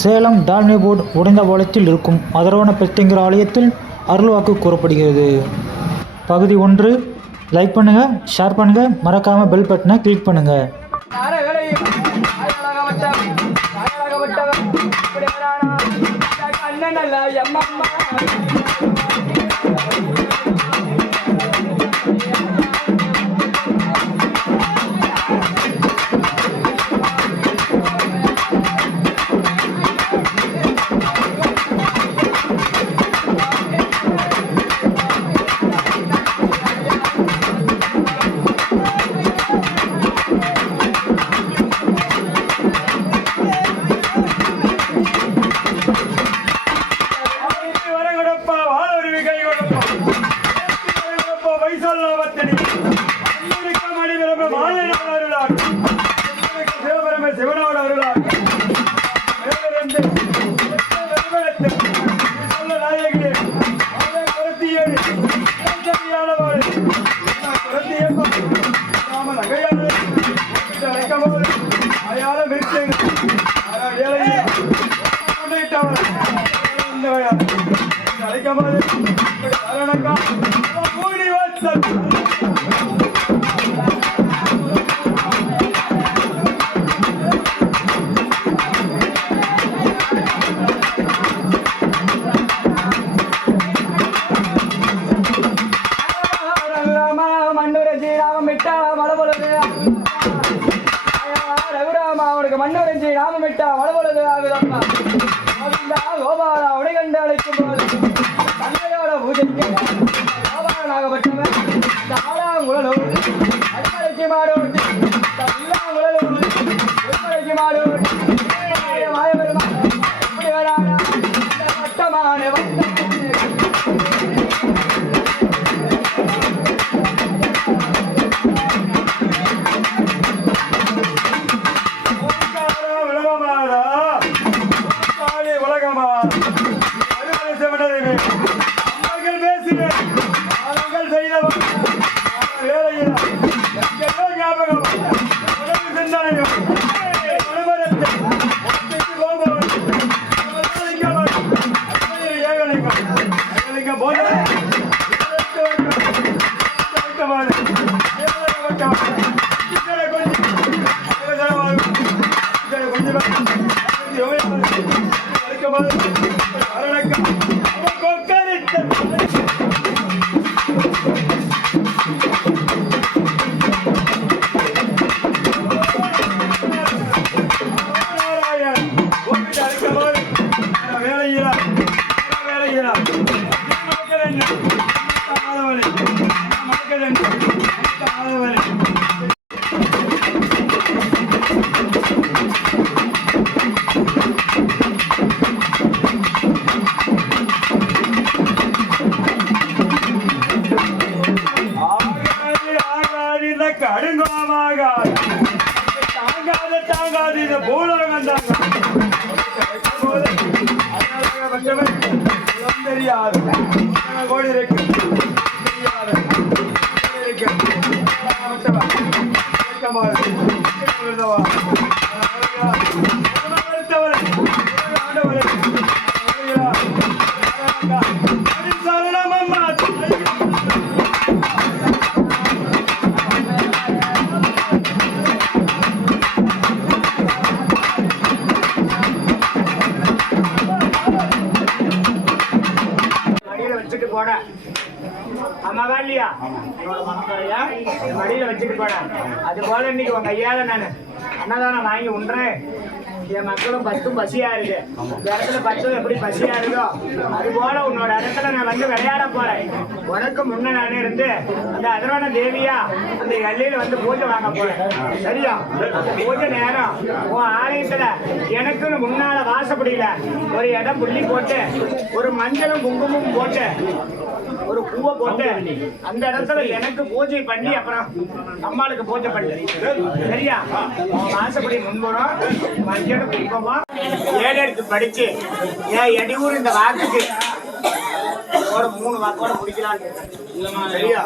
Salem டால்மி board உடைந்த பாலத்தில் இருக்கும் அதர்வன பெத்தங்கிற ஆலயத்தில் அருள்வாக்கு கூறப்படுகிறது. பகுதி ஒன்று லைக் பண்ணுங்கள் ஷேர் பண்ணுங்கள் மறக்காமல் பெல் பட்டனை கிளிக் பண்ணுங்கள் அல்ல எம்மம்மா மாயனார் அருளார் சிவபரம சிவனோட அருளார் வேலரந்து, வெல்வெடுத்து, ரகுராமா அவனுக்கு மண்ணுரஞ்சி ராமம் விட்டா மழை பொழுது ஆகுதம்மா. கோவிந்தா கோபாலா உடைகண்டு அழைக்கும் போது தந்தையோட பூஜைக்கு கோபாலனாகப்பட்டவன் இந்த ஆலாங்குழலோடு அடிமலைக்கு மாடோடு அவர்கள் அம்மர்கள் அவர்கள் செய்தவர். செய்தவன், ஆனால் ஞாபகம், சிந்தனையும், மனுமரத்தை, போபவன், ஏகலிங்கம், ஏகலிங்கம் கொஞ்சம், கொஞ்சம், தாங்காத தாங்காது இந்த பூலோகம் தாங்க தெரியாது கோடி இருக்கு. தெரியாது இருக்கு சரணமம்மா மடியில வச்சுட்டு போட ஆமாவா இல்லையா உன்னோட மடியில வச்சுட்டு போட. அது போல இன்னைக்கு உங்க கையால நான் அன்னதானம் வாங்கி உண்றேன். என் மக்களும் பத்தும் பசியா இருக்கு இந்த இடத்துல பத்தும் எப்படி பசியா இருக்கோ அது போல உன்னோட இடத்துல நான் வந்து விளையாட போறேன். உனக்கு முன்ன நான் இருந்து அந்த அதர்வன தேவியா அந்த எல்லையில வந்து பூஜை வாங்க போறேன். சரியா? பூஜை நேரம். உன் ஆலயத்துல எனக்குன்னு முன்னால வாசப்படியில ஒரு இடம் புள்ளி போட்டு ஒரு மஞ்சளும் குங்குமம் போட்டு ஒரு பூவை போட்டு அந்த இடத்துல எனக்கு பூஜை பண்ணி அப்புறம் அம்மாளுக்கு பூஜை பண்ணி. சரியா? மாசப்படி முன்புறம். மஞ்சள் குங்குமம் ஏழு எடுத்து படிச்சு ஏன் எடியூர் இந்த வாக்குக்கு ஒரு மூணு வாக்கோட முடிக்கலாம் சரியா?